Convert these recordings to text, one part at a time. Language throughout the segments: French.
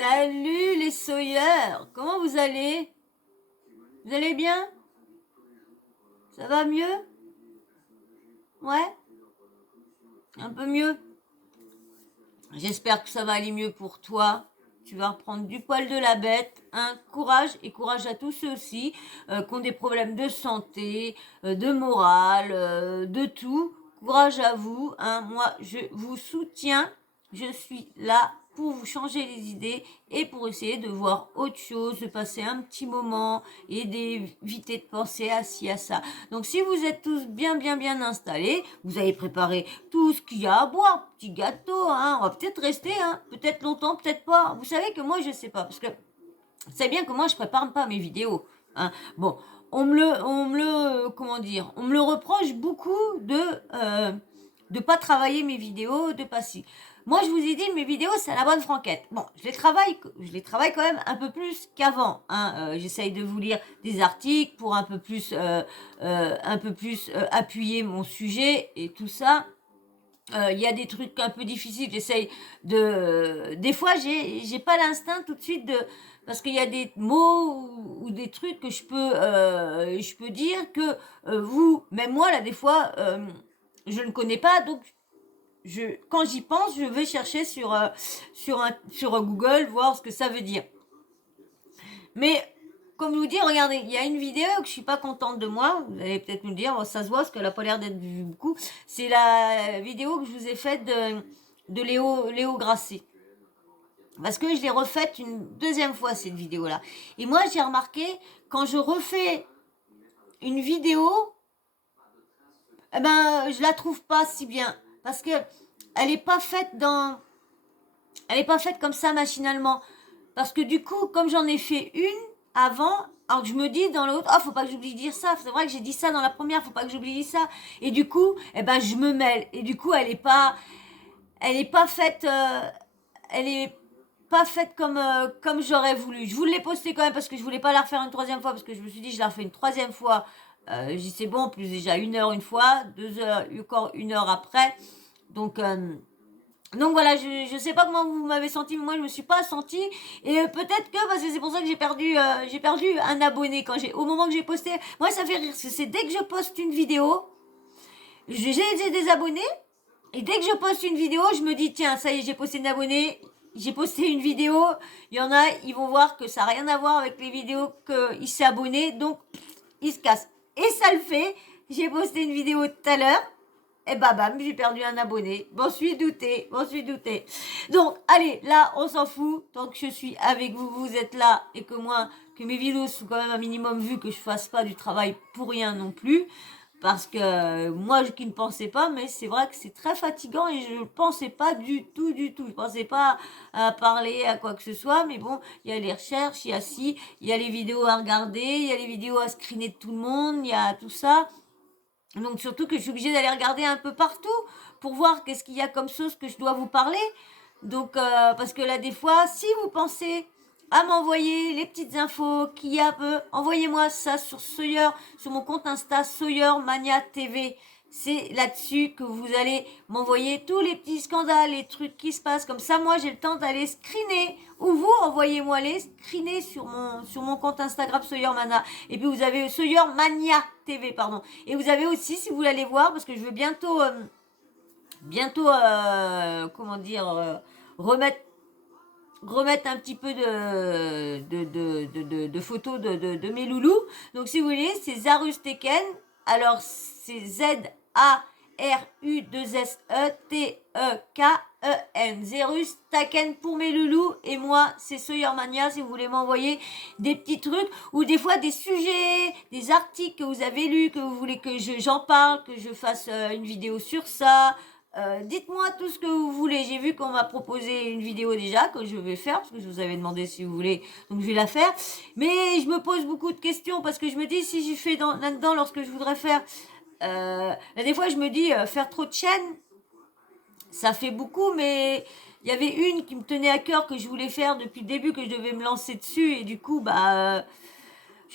Salut les soyeurs, comment vous allez? Vous allez bien? Ça va mieux? Ouais? Un peu mieux? J'espère que ça va aller mieux pour toi. Tu vas reprendre du poil de la bête, hein, courage et courage à tous ceux aussi qui ont des problèmes de santé, de morale, de tout. Courage à vous, hein. Moi, je vous soutiens. Je suis là pour vous changer les idées et pour essayer de voir autre chose, de passer un petit moment et d'éviter de penser à ci, à ça. Donc, si vous êtes tous bien installés, vous avez préparé tout ce qu'il y a à boire, petit gâteau, hein. On va peut-être rester, hein. Peut-être longtemps, peut-être pas. Vous savez que moi, je sais pas, parce que c'est bien que moi, je prépare pas mes vidéos, hein. Bon, comment dire, on me le reproche beaucoup de pas travailler mes vidéos, de pas si. Moi, je vous ai dit, mes vidéos, c'est à la bonne franquette. Bon, je les travaille quand même un peu plus qu'avant, hein. J'essaye de vous lire des articles pour un peu plus appuyer mon sujet et tout ça. Il y a des trucs un peu difficiles, j'essaye de... Des fois, j'ai pas l'instinct tout de suite de... Parce qu'il y a des mots ou des trucs que je peux dire que vous, même moi, là, des fois, je ne connais pas, donc quand j'y pense, je vais chercher sur Google, voir ce que ça veut dire. Mais comme je vous dis, regardez, il y a une vidéo que je suis pas contente de moi. Vous allez peut-être me dire, oh, ça se voit parce qu'elle a pas l'air d'être vue beaucoup. C'est la vidéo que je vous ai faite de Léo Grasset. Parce que je l'ai refaite une deuxième fois, cette vidéo-là. Et moi, j'ai remarqué, quand je refais une vidéo, eh ben, je la trouve pas si bien. Parce que elle est pas faite elle est pas faite comme ça machinalement. Parce que du coup, comme j'en ai fait une avant, alors que je me dis dans l'autre, oh, faut pas que j'oublie de dire ça. C'est vrai que j'ai dit ça dans la première, faut pas que j'oublie ça. Et du coup, eh ben, je me mêle. Et du coup, elle est pas faite, elle est pas faite comme j'aurais voulu. Je voulais poster quand même parce que je voulais pas la refaire une troisième fois parce que je me suis dit, je la refais une troisième fois. Je dis c'est bon, plus déjà 1 heure une fois, 2 heures, encore 1 heure après. Donc voilà, je sais pas comment vous m'avez senti, mais moi je me suis pas sentie et peut-être que parce que c'est pour ça que j'ai perdu un abonné quand au moment que j'ai posté. Moi ça fait rire, parce que c'est dès que je poste une vidéo, j'ai des abonnés et dès que je poste une vidéo, je me dis tiens, ça y est, j'ai posté un abonné, j'ai posté une vidéo, il y en a, ils vont voir que ça n'a rien à voir avec les vidéos qu'il s'est abonné, donc ils se cassent. Et ça le fait, j'ai posté une vidéo tout à l'heure. Et bah bam, j'ai perdu un abonné. M'en suis douté. Donc, allez, là, on s'en fout. Tant que je suis avec vous, vous êtes là et que mes vidéos sont quand même un minimum vues, que je fasse pas du travail pour rien non plus. Parce que moi, qui ne pensais pas, mais c'est vrai que c'est très fatigant et je ne pensais pas du tout. Je pensais pas à parler à quoi que ce soit, mais bon, il y a les recherches, il y a il y a les vidéos à regarder, il y a les vidéos à screener de tout le monde, il y a tout ça. Donc surtout que je suis obligée d'aller regarder un peu partout pour voir qu'est-ce qu'il y a comme chose que je dois vous parler. Donc parce que là des fois, si vous pensez à m'envoyer les petites infos qu'il y a peu, envoyez-moi ça sur Sawyer, sur mon compte Insta Sawyer Mania TV. C'est là-dessus que vous allez m'envoyer tous les petits scandales, les trucs qui se passent. Comme ça, moi, j'ai le temps d'aller screener. Ou vous, envoyez-moi les screener sur mon compte Instagram Sawyer Mana. Et puis, vous avez Sawyer Mania TV, pardon. Et vous avez aussi, si vous voulez aller voir, parce que je veux bientôt, comment dire, remettre un petit peu de photos de mes loulous. Donc, si vous voulez, c'est Zarus Teken. Alors, c'est Zarus-Teken. Zarus Teken pour mes loulous. Et moi, c'est Sawyer Mania. Si vous voulez m'envoyer des petits trucs ou des fois des sujets, des articles que vous avez lus, que vous voulez que j'en parle, que je fasse une vidéo sur ça. Dites-moi tout ce que vous voulez. J'ai vu qu'on m'a proposé une vidéo déjà que je vais faire parce que je vous avais demandé si vous voulez, donc je vais la faire. Mais je me pose beaucoup de questions parce que je me dis si je fais là-dedans lorsque je voudrais faire. Là, des fois, je me dis faire trop de chaînes, ça fait beaucoup, mais il y avait une qui me tenait à cœur que je voulais faire depuis le début, que je devais me lancer dessus et du coup, je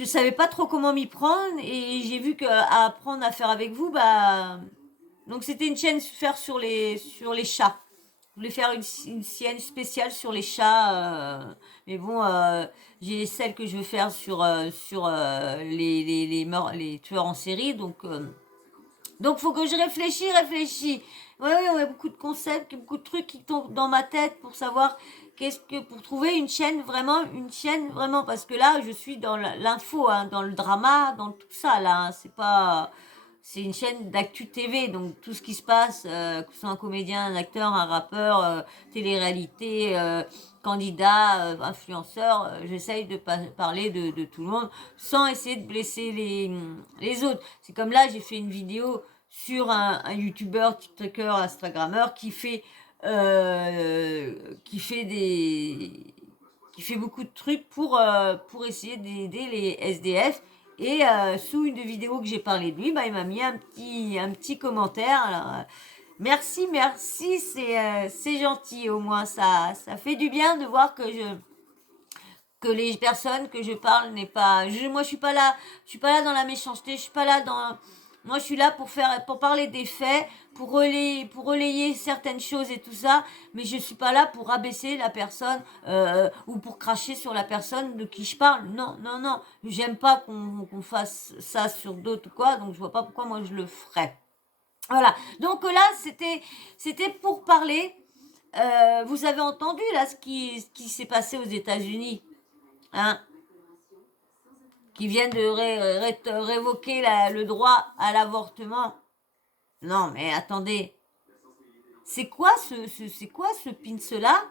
savais pas trop comment m'y prendre et j'ai vu qu'à apprendre à faire avec vous, donc c'était une chaîne faire sur les chats. Je voulais faire une sienne spéciale sur les chats, mais bon, j'ai celle que je veux faire sur les tueurs en série, donc faut que je réfléchis. Ouais, ouais, beaucoup de concepts, beaucoup de trucs qui tombent dans ma tête pour savoir pour trouver une chaîne vraiment, parce que là, je suis dans l'info, hein, dans le drama, dans tout ça, là, hein, c'est une chaîne d'actu TV, donc tout ce qui se passe, que ce soit un comédien, un acteur, un rappeur, télé-réalité, candidat, influenceur, j'essaye de parler de tout le monde sans essayer de blesser les autres. C'est comme là, j'ai fait une vidéo sur un youtubeur, tiktoker, instagrammeur qui fait beaucoup de trucs pour essayer d'aider les SDF. Et sous une vidéo que j'ai parlé de lui, bah, il m'a mis un petit commentaire. Alors, merci, c'est gentil au moins. Ça fait du bien de voir que les personnes que je parle moi je suis pas là dans la méchanceté, je suis pas là dans, moi je suis là pour parler des faits, pour relayer certaines choses et tout ça, mais je suis pas là pour rabaisser la personne ou pour cracher sur la personne de qui je parle. Non, non, non, j'aime pas qu'on fasse ça sur d'autres ou quoi, donc je vois pas pourquoi moi je le ferais. Voilà, donc là c'était pour parler. Vous avez entendu là ce qui s'est passé aux États-Unis, hein, qui viennent de révoquer le droit à l'avortement. Non, mais attendez, c'est quoi ce pince-là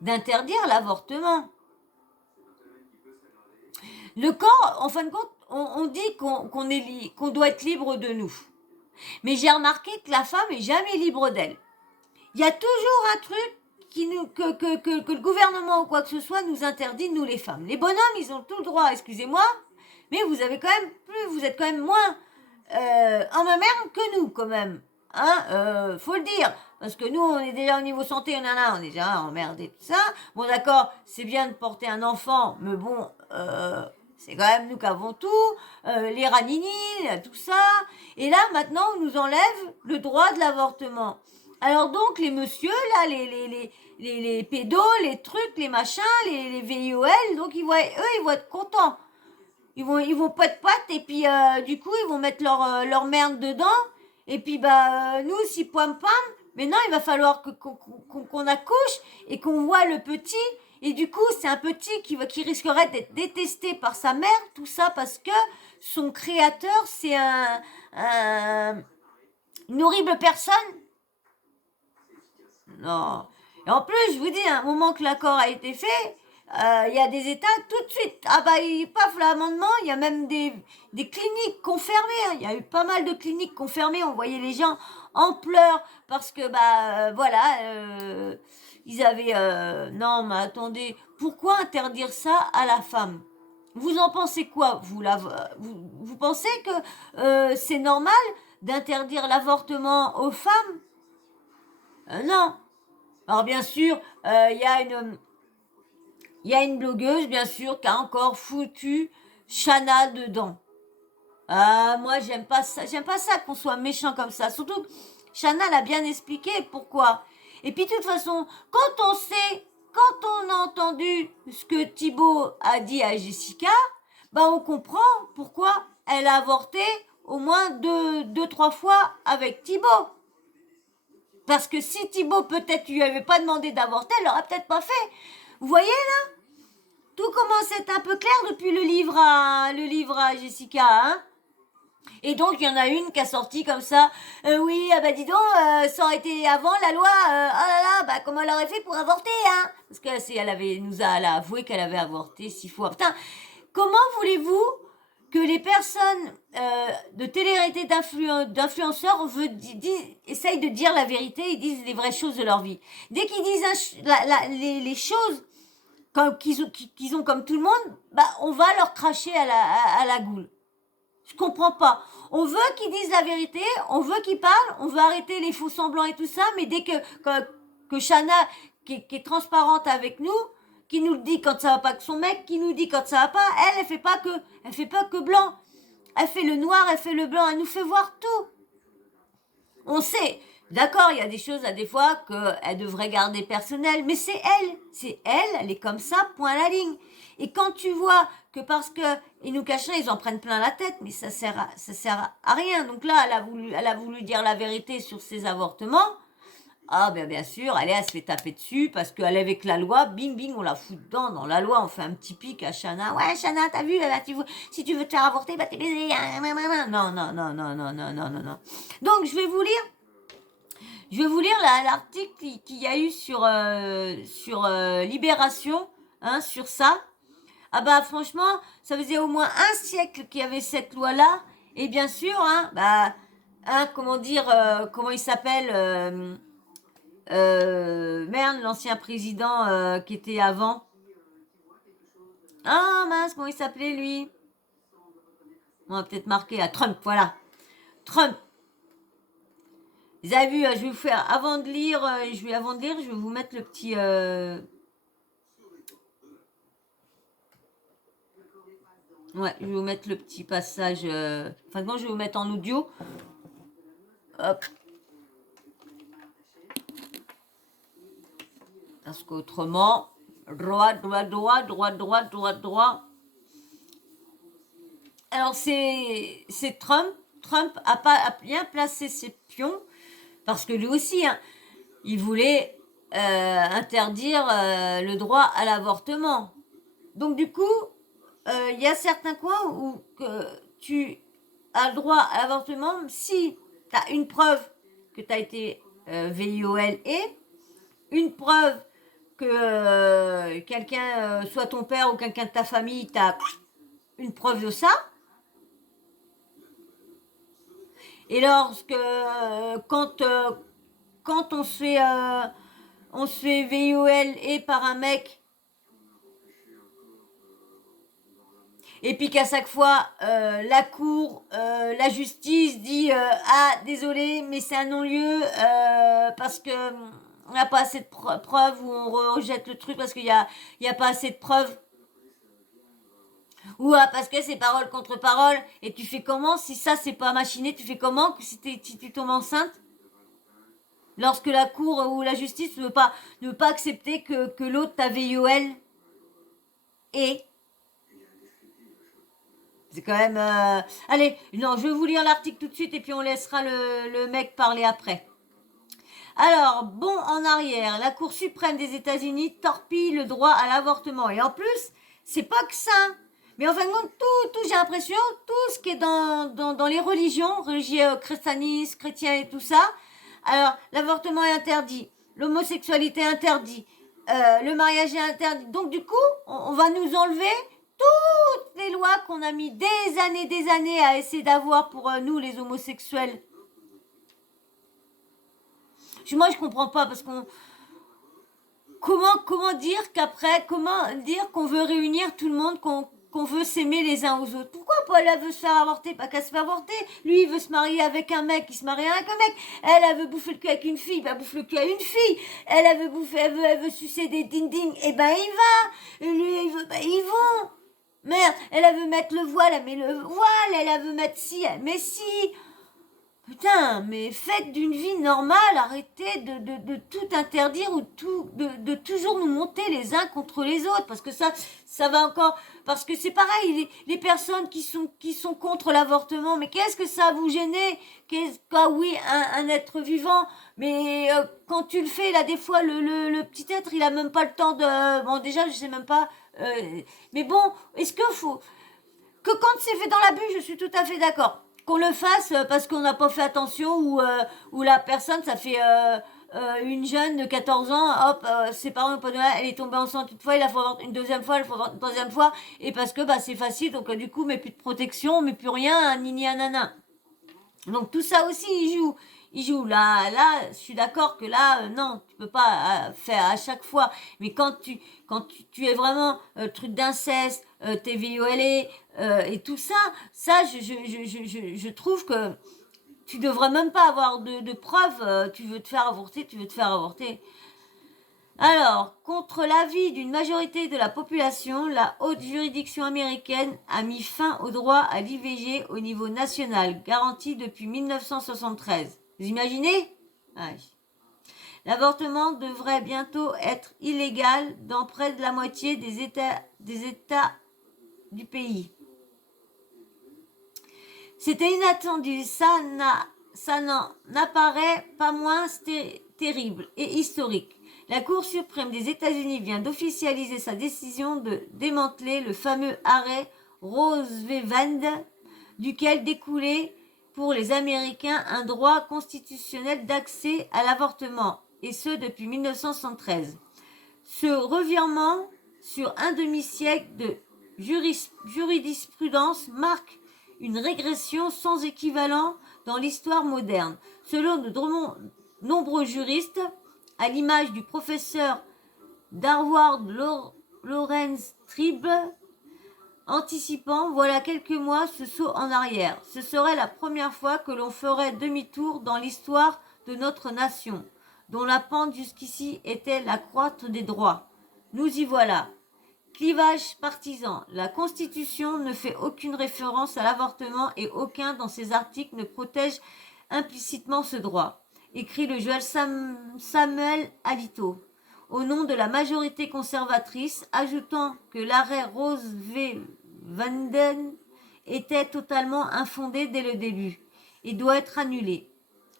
d'interdire l'avortement? Le corps, en fin de compte, on dit qu'on doit être libre de nous. Mais j'ai remarqué que la femme est jamais libre d'elle. Il y a toujours un truc que le gouvernement ou quoi que ce soit nous interdit, nous les femmes. Les bonhommes, ils ont tout le droit, excusez-moi, mais vous êtes quand même moins en ma merde que nous, quand même. Hein, faut le dire. Parce que nous, on est déjà au niveau santé, on est déjà emmerdé, tout ça. Bon, d'accord, c'est bien de porter un enfant, mais bon, c'est quand même nous qui avons tout, les ranini, tout ça. Et là, maintenant, on nous enlève le droit de l'avortement. Alors donc, les messieurs, là, les pédos, les trucs, les machins, les VIOL, donc ils vont être contents. Ils vont pas de pattes, et puis du coup, ils vont mettre leur merde dedans. Et puis, nous, si pomme pam, mais non, il va falloir qu'on accouche et qu'on voit le petit. Et du coup, c'est un petit qui risquerait d'être détesté par sa mère, tout ça parce que son créateur, c'est une horrible personne. Non. Et en plus, je vous dis, à un moment que l'accord a été fait, il y a des États tout de suite. Ah bah, paf, l'amendement, il y a même des cliniques confirmées. Hein. Il y a eu pas mal de cliniques confirmées. On voyait les gens en pleurs parce que, voilà, ils avaient... non, mais attendez, pourquoi interdire ça à la femme? Vous en pensez quoi? Vous pensez que c'est normal d'interdire l'avortement aux femmes? Non. Alors bien sûr, il y a une blogueuse, bien sûr, qui a encore foutu Chana dedans. Ah, moi, j'aime pas ça qu'on soit méchant comme ça. Surtout, Chana l'a bien expliqué pourquoi. Et puis, de toute façon, quand on a entendu ce que Thibaut a dit à Jessica, on comprend pourquoi elle a avorté au moins deux, trois fois avec Thibaut. Parce que si Thibaut, peut-être, lui avait pas demandé d'avorter, elle l'aurait peut-être pas fait. Vous voyez, là? Tout commence à être un peu clair depuis le livre à Jessica, hein? Et donc, il y en a une qui a sorti comme ça. Oui, ah bah dis donc, ça aurait été avant la loi, oh là là, comment elle aurait fait pour avorter, hein? Parce que elle a avoué qu'elle avait avorté 6 fois. Putain, comment voulez-vous que les personnes de télé-réalité d'influenceurs essayent de dire la vérité, ils disent les vraies choses de leur vie. Dès qu'ils disent les choses qu'ils ont comme tout le monde, on va leur cracher à la goule. Je comprends pas. On veut qu'ils disent la vérité, on veut qu'ils parlent, on veut arrêter les faux semblants et tout ça, mais dès que Chana, qui est transparente avec nous, qui nous le dit quand ça va pas, que son mec qui nous dit quand ça va pas, elle fait pas que blanc. Elle fait le noir, elle fait le blanc, elle nous fait voir tout. On sait. D'accord, il y a des choses, à des fois, qu'elle devrait garder personnelles, mais elle est comme ça, point à la ligne. Et quand tu vois que parce que ils nous cachent, ils en prennent plein la tête, mais ça sert à rien. Donc là, elle a voulu dire la vérité sur ses avortements. Ah ben bien sûr, elle se fait taper dessus parce qu'elle est avec la loi, bing bing, on la fout dedans. Dans la loi, on fait un petit pic à Chana. Ouais, Chana, t'as vu, là, si tu veux te faire avorter, bah t'es baisé. Non, non, non, non, non, non, non, non, non. Donc je vais vous lire l'article qu'il y a eu sur Libération, hein, sur ça. Ah bah franchement, ça faisait au moins un siècle qu'il y avait cette loi-là. Et bien sûr, hein, bah, hein, comment dire, comment il s'appelle merde, l'ancien président qui était avant. Ah mince, comment il s'appelait lui? On va peut-être marquer à Trump, voilà. Trump. Vous avez vu, je vais vous faire, avant de lire, je vais vous mettre le petit... Ouais, je vais vous mettre le petit passage... Enfin, non, je vais vous mettre en audio. Hop. Parce qu'autrement... Droit, droit, droit, droit, droit, droit, droit. Alors, c'est Trump. Trump a bien placé ses pions. Parce que lui aussi, hein, il voulait interdire le droit à l'avortement. Donc, du coup, il y a certains coins où tu as le droit à l'avortement si tu as une preuve que tu as été VIOL et une preuve que quelqu'un, soit ton père ou quelqu'un de ta famille, tu as une preuve de ça. Et lorsque, quand on se fait VIOL et par un mec, et puis qu'à chaque fois, la cour, la justice dit ah, désolé, mais c'est un non-lieu parce que on n'a pas assez de preuves ou on rejette le truc parce qu'il y a pas assez de preuves. Ou ah, parce que c'est parole contre parole. Et tu fais comment si ça, c'est pas machiné? Tu fais comment si tu tombes enceinte? Lorsque la cour ou la justice ne veut pas accepter que l'autre t'a VIOL et c'est quand même... Allez, non, je vais vous lire l'article tout de suite et puis on laissera le mec parler après. Alors, bon en arrière, la Cour suprême des États-Unis torpille le droit à l'avortement. Et en plus, c'est pas que ça. Mais en fin de compte, tout j'ai l'impression, tout ce qui est dans les religions, religieux, christianisme, chrétien et tout ça. Alors, l'avortement est interdit, l'homosexualité est interdit, le mariage est interdit. Donc du coup, on va nous enlever toutes les lois qu'on a mis des années à essayer d'avoir pour nous, les homosexuels. Moi, je comprends pas parce qu'on... Comment dire qu'après, comment dire qu'on veut réunir tout le monde, qu'on veut s'aimer les uns aux autres. Pourquoi Paul, elle veut se faire avorter, pas qu'elle se fait avorter. Lui, il veut se marier avec un mec, il se marie avec un mec. Elle veut bouffer le cul avec une fille, bah bouffe le cul à une fille. Elle veut bouffer, elle veut sucer des ding-ding, et ben il va. Lui, il veut, ben ils vont. Merde, elle veut mettre le voile, elle met le voile. Elle veut mettre ci, elle met ci. Putain, mais faites d'une vie normale, arrêtez de tout interdire ou de toujours nous monter les uns contre les autres, parce que ça va encore, parce que c'est pareil, les personnes qui sont contre l'avortement, mais qu'est-ce que ça vous gêne? Oui, un être vivant, mais quand tu le fais, là, des fois, le petit être, il a même pas le temps de, bon, déjà, je sais même pas, mais bon, est-ce que faut, que quand c'est fait dans l'abus, je suis tout à fait d'accord. Qu'on le fasse parce qu'on n'a pas fait attention ou la personne, ça fait une jeune de 14 ans, hop, ses parents n'ont pas donné, elle est tombée enceinte une fois, il la faut avoir une deuxième fois, il faut avoir une troisième fois, et parce que bah, c'est facile, donc du coup, mais plus de protection, mais plus rien, ni nanana. Donc tout ça aussi, il joue. Il joue. Là, je suis d'accord que là, non, tu peux pas faire à chaque fois. Mais tu es vraiment truc d'inceste, t'es violé et tout ça, je trouve que tu devrais même pas avoir de preuves. Tu veux te faire avorter, tu veux te faire avorter. Alors, contre l'avis d'une majorité de la population, la haute juridiction américaine a mis fin au droit à l'IVG au niveau national, garanti depuis 1973. Vous imaginez? Ouais. L'avortement devrait bientôt être illégal dans près de la moitié des États du pays. C'était inattendu, ça n'en apparaît pas moins terrible et historique. La Cour suprême des États-Unis vient d'officialiser sa décision de démanteler le fameux arrêt Roe v. Wade, duquel découlait pour les Américains un droit constitutionnel d'accès à l'avortement, et ce depuis 1973. Ce revirement sur un demi-siècle de jurisprudence marque une régression sans équivalent dans l'histoire moderne. Selon de nombreux juristes, à l'image du professeur d'Harvard Lawrence Tribe, anticipant, voilà quelques mois, ce saut en arrière. Ce serait la première fois que l'on ferait demi-tour dans l'histoire de notre nation, dont la pente jusqu'ici était la croîte des droits. Nous y voilà. Clivage partisan. La Constitution ne fait aucune référence à l'avortement et aucun dans ses articles ne protège implicitement ce droit, écrit le Joël Samuel Alito, au nom de la majorité conservatrice, ajoutant que l'arrêt Roe v. Wade était totalement infondé dès le début et doit être annulé.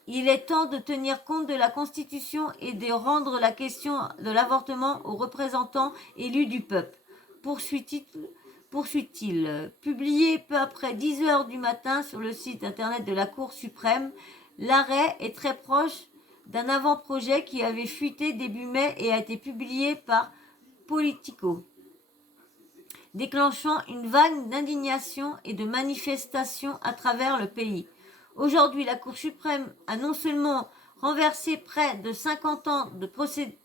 Il est temps de tenir compte de la Constitution et de rendre la question de l'avortement aux représentants élus du peuple. Poursuit-il. Publié peu après 10 heures du matin sur le site internet de la Cour suprême, l'arrêt est très proche d'un avant-projet qui avait fuité début mai et a été publié par Politico, déclenchant une vague d'indignation et de manifestations à travers le pays. Aujourd'hui, la Cour suprême a non seulement renversé près de 50 ans de précédents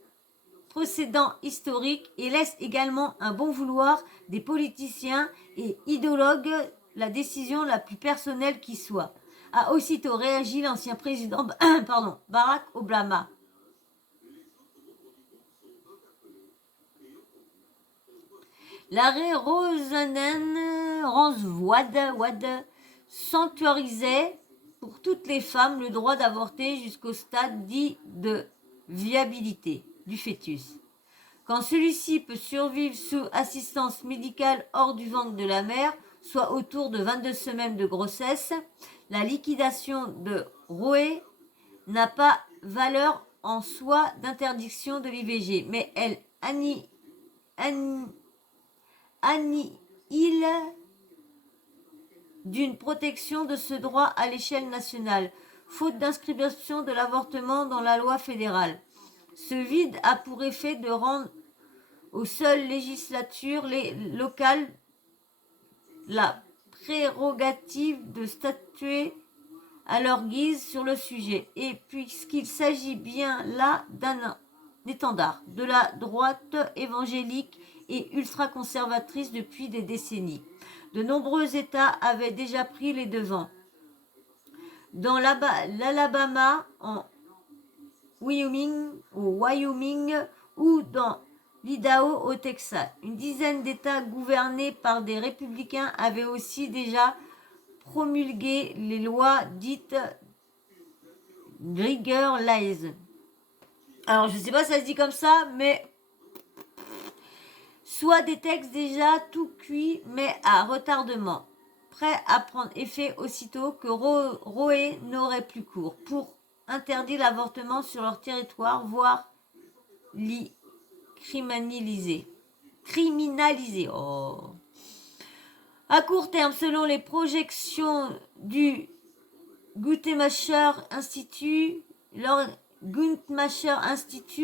historiques et laisse également un bon vouloir des politiciens et idéologues la décision la plus personnelle qui soit, a aussitôt réagi l'ancien président Barack Obama. L'arrêt Roe-Wade sanctuarisait pour toutes les femmes le droit d'avorter jusqu'au stade dit de viabilité du fœtus. Quand celui-ci peut survivre sous assistance médicale hors du ventre de la mère, soit autour de 22 semaines de grossesse, la liquidation de Roe n'a pas valeur en soi d'interdiction de l'IVG, mais elle annihile d'une protection de ce droit à l'échelle nationale, faute d'inscription de l'avortement dans la loi fédérale. Ce vide a pour effet de rendre aux seules législatures locales la prérogative de statuer à leur guise sur le sujet, et puisqu'il s'agit bien là d'un étendard de la droite évangélique et ultra-conservatrice depuis des décennies. De nombreux États avaient déjà pris les devants. Dans l'Alabama, en Wyoming ou dans l'Idaho au Texas. Une dizaine d'États gouvernés par des républicains avaient aussi déjà promulgué les lois dites Trigger Laws. Alors, je ne sais pas si ça se dit comme ça, mais soit des textes déjà tout cuits, mais à retardement, prêts à prendre effet aussitôt que Roe n'aurait plus cours, pour interdire l'avortement sur leur territoire, voire l'y criminaliser. Oh. À court terme, selon les projections du Guttmacher Institute,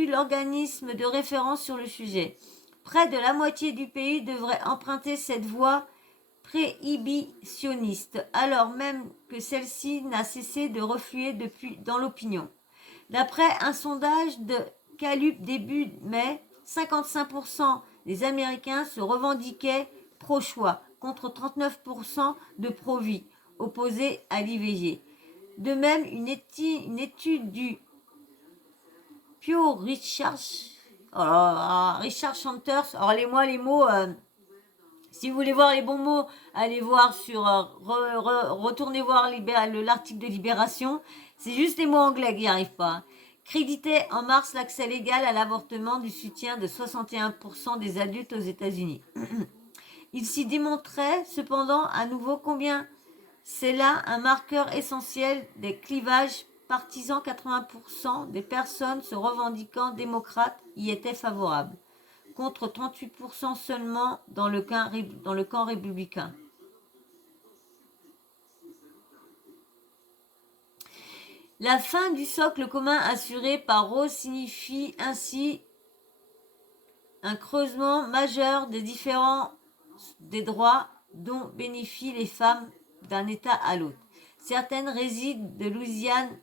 l'organisme de référence sur le sujet, près de la moitié du pays devrait emprunter cette voie préhibitionniste, alors même que celle-ci n'a cessé de refluer depuis dans l'opinion. D'après un sondage de Gallup début mai, 55% des Américains se revendiquaient pro-choix, contre 39% de pro-vie, opposés à l'IVG. De même, une étude du Pew Research, Richard Chanters, alors les mots, si vous voulez voir les bons mots, allez voir sur, retournez voir l'article de Libération, c'est juste les mots anglais qui n'y arrivent pas. créditait en mars l'accès légal à l'avortement du soutien de 61% des adultes aux États-Unis. Il s'y démontrait cependant à nouveau combien c'est là un marqueur essentiel des clivages partisans. 80% des personnes se revendiquant démocrates y étaient favorables, contre 38% seulement dans le camp républicain. La fin du socle commun assuré par Roe signifie ainsi un creusement majeur des différents des droits dont bénéficient les femmes d'un État à l'autre. Certaines résidents de Louisiane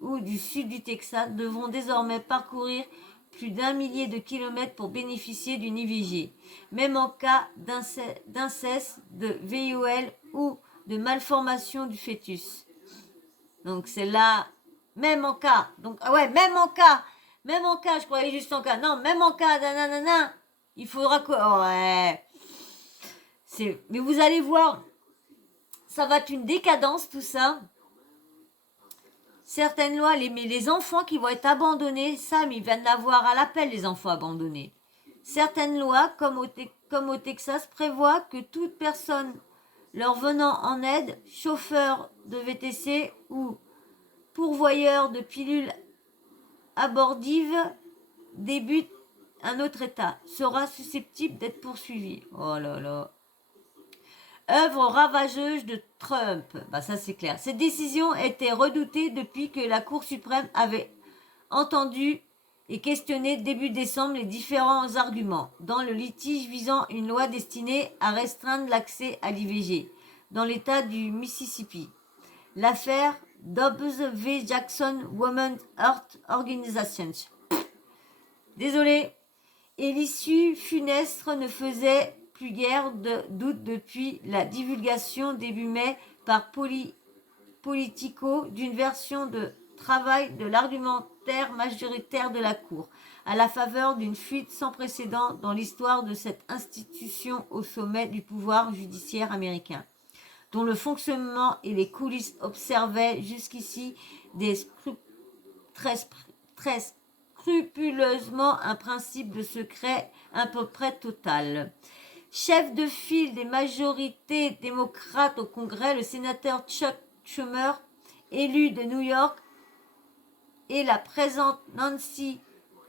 ou du sud du Texas devront désormais parcourir plus d'1 millier de kilomètres pour bénéficier d'une IVG, même en cas d'inceste, de VIOL ou de malformation du fœtus. Donc c'est là, même en cas, donc ah ouais, même en cas, je croyais juste en cas, non, même en cas, nanana, il faudra que, ouais, mais vous allez voir, ça va être une décadence tout ça. Certaines lois, mais les enfants qui vont être abandonnés, Sam, ils viennent d'avoir à l'appel les enfants abandonnés. Certaines lois, comme au Texas, prévoient que toute personne leur venant en aide, chauffeur de VTC ou pourvoyeur de pilules abortives, débute un autre État, sera susceptible d'être poursuivi. Oh là là. Œuvre ravageuse de Trump. Bah ça c'est clair. Cette décision était redoutée depuis que la Cour suprême avait entendu et questionné début décembre les différents arguments dans le litige visant une loi destinée à restreindre l'accès à l'IVG dans l'État du Mississippi. L'affaire Dobbs v. Jackson Women's Health Organization. Désolé. Et l'issue funeste ne faisait plus guère de doute depuis la divulgation début mai par Politico d'une version de travail de l'argumentaire majoritaire de la Cour, à la faveur d'une fuite sans précédent dans l'histoire de cette institution au sommet du pouvoir judiciaire américain, dont le fonctionnement et les coulisses observaient jusqu'ici très scrupuleusement un principe de secret à peu près total. Chef de file des majorités démocrates au Congrès, le sénateur Chuck Schumer, élu de New York, et la présente Nancy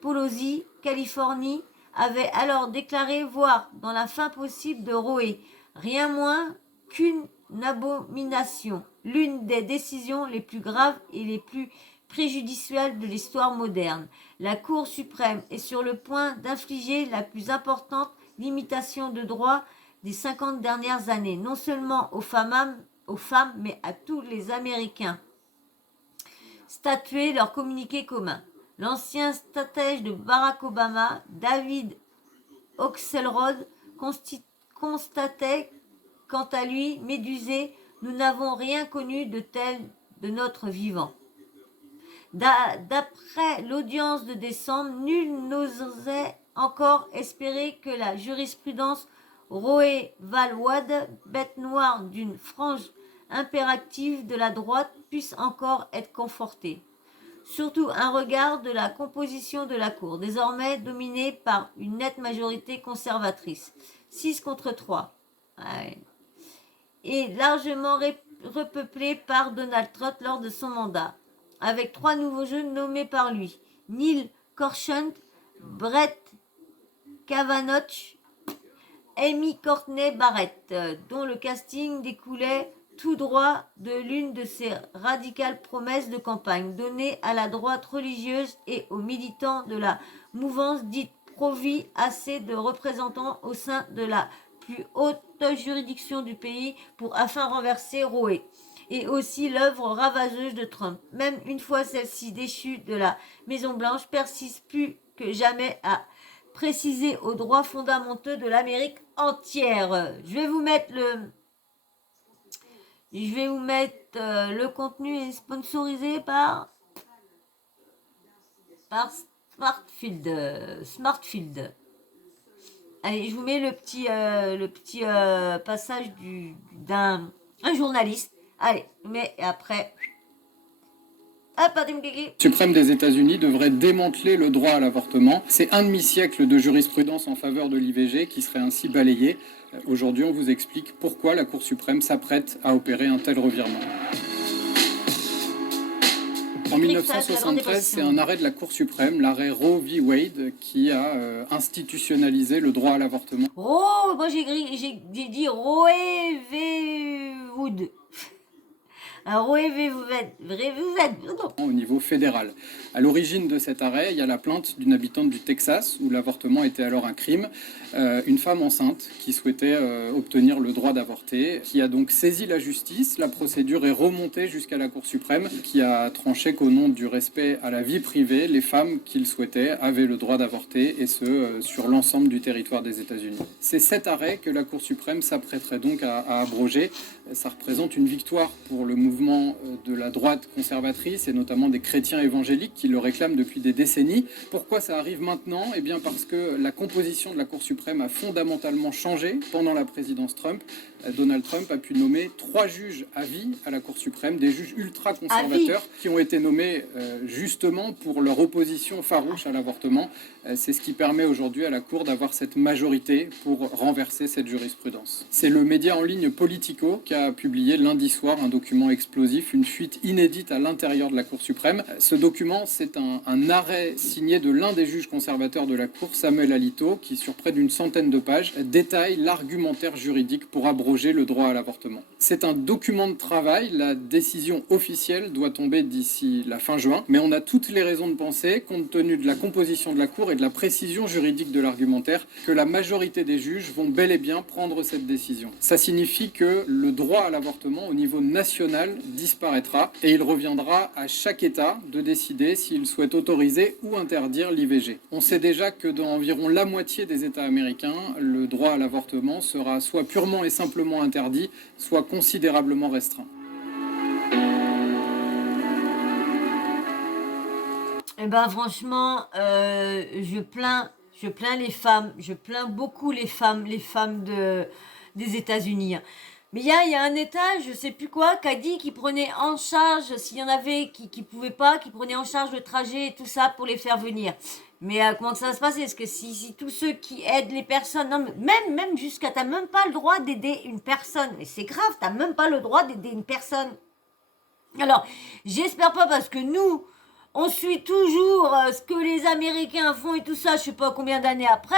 Pelosi, Californie, avait alors déclaré voir dans la fin possible de Roe rien moins qu'une abomination, l'une des décisions les plus graves et les plus préjudiciales de l'histoire moderne. La Cour suprême est sur le point d'infliger la plus importante limitation de droits des 50 dernières années, non seulement aux femmes, mais à tous les Américains. Statuer leur communiqué commun. L'ancien stratège de Barack Obama, David Axelrod, constatait quant à lui, médusé, nous n'avons rien connu de tel de notre vivant. D'après l'audience de décembre, nul n'osait encore espérer que la jurisprudence Roe val Wade, bête noire d'une frange impérative de la droite, puisse encore être confortée. Surtout un regard de la composition de la Cour, désormais dominée par une nette majorité conservatrice, 6 contre 3, et largement repeuplée par Donald Trump lors de son mandat, avec 3 nouveaux jeunes nommés par lui, Neil Korshund, Brett Kavanaugh, Amy Courtney Barrett, dont le casting découlait tout droit de l'une de ces radicales promesses de campagne données à la droite religieuse et aux militants de la mouvance dite pro-vie, assez de représentants au sein de la plus haute juridiction du pays afin renverser Roe. Et aussi l'œuvre ravageuse de Trump. Même une fois celle-ci déchue de la Maison-Blanche, persiste plus que jamais à préciser aux droits fondamentaux de l'Amérique entière. Je vais vous mettre le contenu est sponsorisé par Smartfield. Allez, je vous mets le petit passage d'un journaliste. Allez, mais après, Ah, pardon, Guigui. Suprême des États-Unis devrait démanteler le droit à l'avortement. C'est un demi-siècle de jurisprudence en faveur de l'IVG qui serait ainsi balayé. Aujourd'hui, on vous explique pourquoi la Cour suprême s'apprête à opérer un tel revirement. En 1973, c'est un arrêt de la Cour suprême, l'arrêt Roe v. Wade, qui a institutionnalisé le droit à l'avortement. Oh, moi j'ai dit Roe v. Wood. Au niveau fédéral. À l'origine de cet arrêt, il y a la plainte d'une habitante du Texas où l'avortement était alors un crime. Une femme enceinte qui souhaitait obtenir le droit d'avorter, qui a donc saisi la justice. La procédure est remontée jusqu'à la Cour suprême qui a tranché qu'au nom du respect à la vie privée, les femmes qui le souhaitaient avaient le droit d'avorter, et ce, sur l'ensemble du territoire des États-Unis. C'est cet arrêt que la Cour suprême s'apprêterait donc à abroger. Ça représente une victoire pour le mouvement de la droite conservatrice et notamment des chrétiens évangéliques qui le réclament depuis des décennies. Pourquoi ça arrive maintenant? Eh bien parce que la composition de la Cour suprême a fondamentalement changé pendant la présidence Trump. Donald Trump a pu nommer 3 juges à vie à la Cour suprême, des juges ultra-conservateurs qui ont été nommés justement pour leur opposition farouche à l'avortement. C'est ce qui permet aujourd'hui à la Cour d'avoir cette majorité pour renverser cette jurisprudence. C'est le média en ligne Politico qui a publié lundi soir un document explosif, une fuite inédite à l'intérieur de la Cour suprême. Ce document, c'est un arrêt signé de l'un des juges conservateurs de la Cour, Samuel Alito, qui sur près d'une centaine de pages détaille l'argumentaire juridique pour abroger le droit à l'avortement. C'est un document de travail, la décision officielle doit tomber d'ici la fin juin, mais on a toutes les raisons de penser, compte tenu de la composition de la Cour et de la précision juridique de l'argumentaire, que la majorité des juges vont bel et bien prendre cette décision. Ça signifie que le droit à l'avortement au niveau national disparaîtra et il reviendra à chaque État de décider s'il souhaite autoriser ou interdire l'IVG. On sait déjà que dans environ la moitié des États américains, le droit à l'avortement sera soit purement et simplement interdit, soit considérablement restreint. Eh ben franchement, je plains les femmes, je plains beaucoup les femmes des États-Unis. Mais il y a un État, je sais plus quoi, qui a dit qu'il prenait en charge, s'il y en avait qui pouvaient pas, qui prenait en charge le trajet et tout ça pour les faire venir. Mais comment que ça va se passer? Est-ce que si tous ceux qui aident les personnes, non, même jusqu'à, t'as même pas le droit d'aider une personne. Mais c'est grave, t'as même pas le droit d'aider une personne. Alors, j'espère pas, parce que nous, on suit toujours ce que les Américains font et tout ça, je sais pas combien d'années après.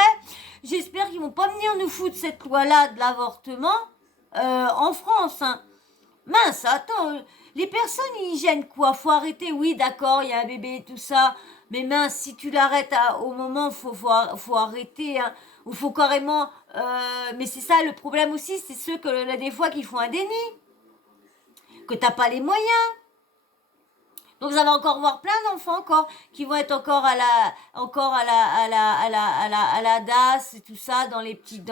J'espère qu'ils vont pas venir nous foutre cette loi-là de l'avortement en France. Hein. Mince, attends, les personnes, ils gênent quoi? Faut arrêter, oui, d'accord, il y a un bébé et tout ça. Mais mince, si tu l'arrêtes au moment, faut arrêter. Hein. Ou faut carrément... mais c'est ça, le problème aussi, c'est ceux que là, des fois, qui font un déni. Que t'as pas les moyens. Donc ça va encore voir plein d'enfants encore qui vont être encore à la DAS et tout ça, dans les petites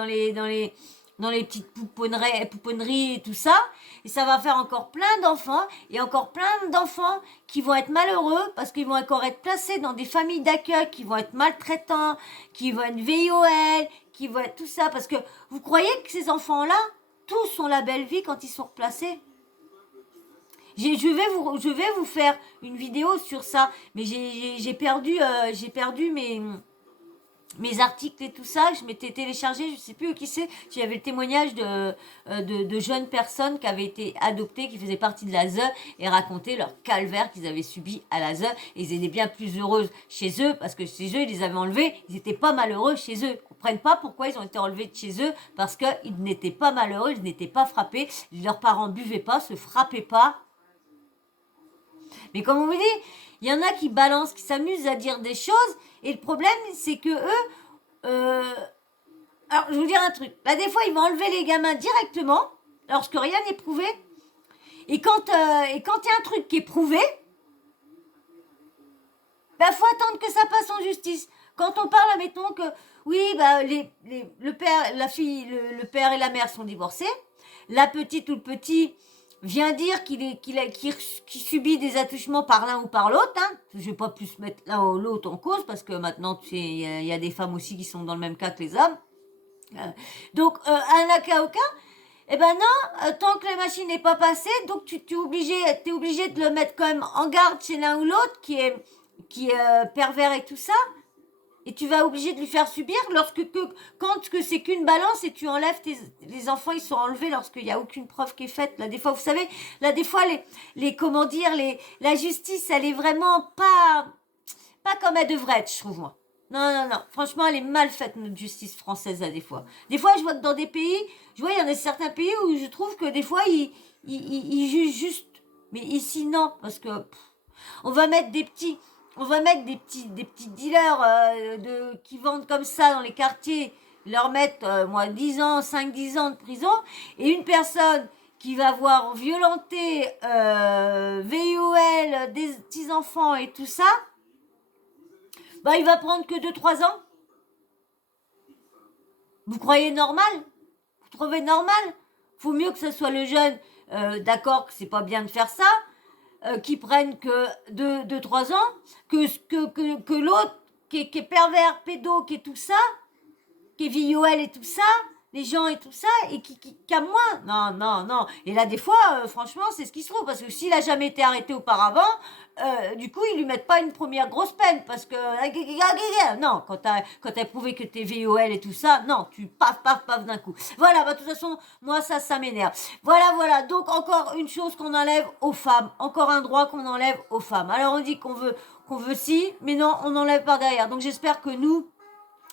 pouponneries et tout ça. Et ça va faire encore plein d'enfants et encore plein d'enfants qui vont être malheureux parce qu'ils vont encore être placés dans des familles d'accueil qui vont être maltraitants, qui vont être VIOL, qui vont être tout ça. Parce que vous croyez que ces enfants-là, tous ont la belle vie quand ils sont replacés? Je vais vous faire une vidéo sur ça, mais j'ai perdu mes articles et tout ça. Je m'étais téléchargé, je sais plus qui c'est. Il y avait le témoignage de jeunes personnes qui avaient été adoptées, qui faisaient partie de l'ASE et racontaient leur calvaire qu'ils avaient subi à l'ASE. Et ils étaient bien plus heureux chez eux parce que chez eux, ils les avaient enlevés. Ils n'étaient pas malheureux chez eux. Ils comprennent pas pourquoi ils ont été enlevés de chez eux, parce qu'ils n'étaient pas malheureux, ils n'étaient pas frappés. Leurs parents buvaient pas, se frappaient pas. Mais comme on vous dit, il y en a qui balancent, qui s'amusent à dire des choses. Et le problème, c'est que eux... alors, je vais vous dire un truc. Là, des fois, ils vont enlever les gamins directement, lorsque rien n'est prouvé. Et quand il y a un truc qui est prouvé, bah, faut attendre que ça passe en justice. Quand on parle, admettons que, oui, bah, le père, la fille, le père et la mère sont divorcés. La petite ou le petit vient dire qu'il subit des attouchements par l'un ou par l'autre. Hein. Je ne vais pas plus mettre l'un ou l'autre en cause, parce que maintenant, il y a des femmes aussi qui sont dans le même cas que les hommes. Donc, un cas au cas, Eh ben non, tant que la machine n'est pas passée, donc t'es obligé de le mettre quand même en garde chez l'un ou l'autre qui est pervers et tout ça. Et tu vas obligé de lui faire subir quand que c'est qu'une balance et tu enlèves les enfants, ils sont enlevés lorsqu'il n'y a aucune preuve qui est faite. Là, des fois, vous savez, là, des fois, comment dire, la justice, elle est vraiment pas comme elle devrait être, je trouve, moi. Non, non, non. Franchement, elle est mal faite, notre justice française, là, des fois. Des fois, je vois que dans des pays, il y en a certains pays où je trouve que des fois, ils jugent juste. Mais ici, non, parce que on va mettre des petits dealers qui vendent comme ça dans les quartiers, leur mettre, 10 ans, 5-10 ans de prison, et une personne qui va avoir violenté VIOL, des petits-enfants et tout ça, bah il va prendre que 2-3 ans. Vous croyez normal? Vous trouvez normal? Faut mieux que ce soit le jeune, d'accord que c'est pas bien de faire ça, qui prennent que 2-3 ans, que l'autre qui est pervers, pédo, qui est tout ça, qui est VIOL et tout ça, les gens et tout ça, et qui a moins. Non, non, non. Et là, des fois, franchement, c'est ce qui se trouve, parce que s'il a jamais été arrêté auparavant, du coup, ils lui mettent pas une première grosse peine, parce que... Non, quand t'as prouvé que t'es VIOL et tout ça, non, tu paf, paf, paf d'un coup. Voilà, bah, de toute façon, moi, ça m'énerve. Voilà, voilà. Donc, encore une chose qu'on enlève aux femmes. Encore un droit qu'on enlève aux femmes. Alors, on dit qu'on veut si, mais non, on enlève par derrière. Donc, j'espère que nous,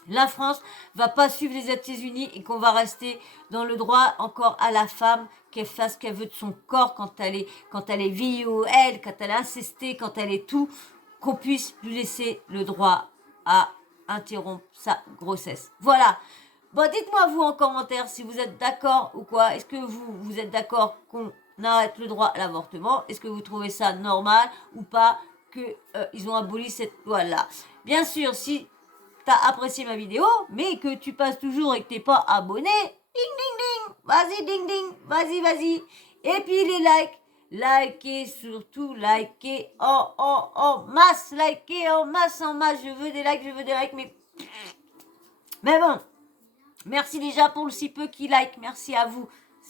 la France va pas suivre les États-Unis et qu'on va rester dans le droit encore à la femme qu'elle fasse ce qu'elle veut de son corps quand elle est VIOL, quand elle est incestée, quand elle est tout, qu'on puisse lui laisser le droit à interrompre sa grossesse. Voilà. Bon, dites-moi vous en commentaire si vous êtes d'accord ou quoi. Est-ce que vous êtes d'accord qu'on arrête le droit à l'avortement? Est-ce que vous trouvez ça normal ou pas que ils ont aboli cette loi-là? Bien sûr, si t'as apprécié ma vidéo, mais que tu passes toujours et que t'es pas abonné, ding ding ding, vas-y ding ding, vas-y. Et puis les likes, likez surtout, likez en masse, likez en masse, je veux des likes, mais bon, merci déjà pour le si peu qui like, merci à vous.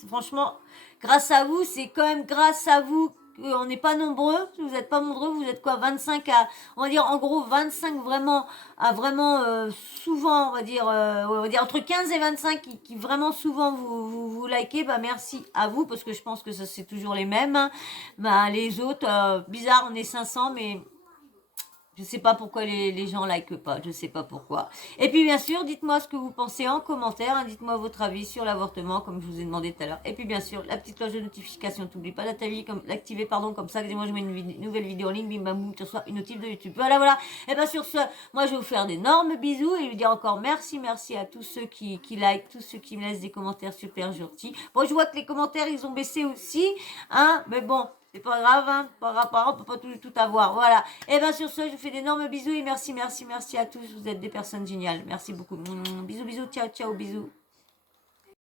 Franchement, grâce à vous, c'est quand même grâce à vous on n'est pas nombreux, vous n'êtes pas nombreux, vous êtes quoi, 25 à, on va dire en gros 25 vraiment, à vraiment souvent, on va dire entre 15 et 25 qui vraiment souvent vous likez, bah merci à vous, parce que je pense que ça c'est toujours les mêmes, hein. Bah les autres, bizarre, on est 500, mais... Je sais pas pourquoi les gens like pas, je sais pas pourquoi. Et puis bien sûr, dites-moi ce que vous pensez en commentaire, hein, dites-moi votre avis sur l'avortement, comme je vous ai demandé tout à l'heure. Et puis bien sûr, la petite cloche de notification, t'oublie pas l'activer, comme ça, que moi je mets une nouvelle vidéo en ligne, bim bam boum, tu reçois une notif de YouTube. Voilà. Et bien sur ce, moi je vais vous faire d'énormes bisous et vous dire encore merci à tous ceux qui like, tous ceux qui me laissent des commentaires super gentils. Bon, je vois que les commentaires, ils ont baissé aussi, hein, mais bon... C'est pas grave, hein, pas grave, on peut pas tout avoir, voilà. Et bien sur ce, je vous fais d'énormes bisous et merci à tous, vous êtes des personnes géniales. Merci beaucoup. Bisous, ciao, bisous.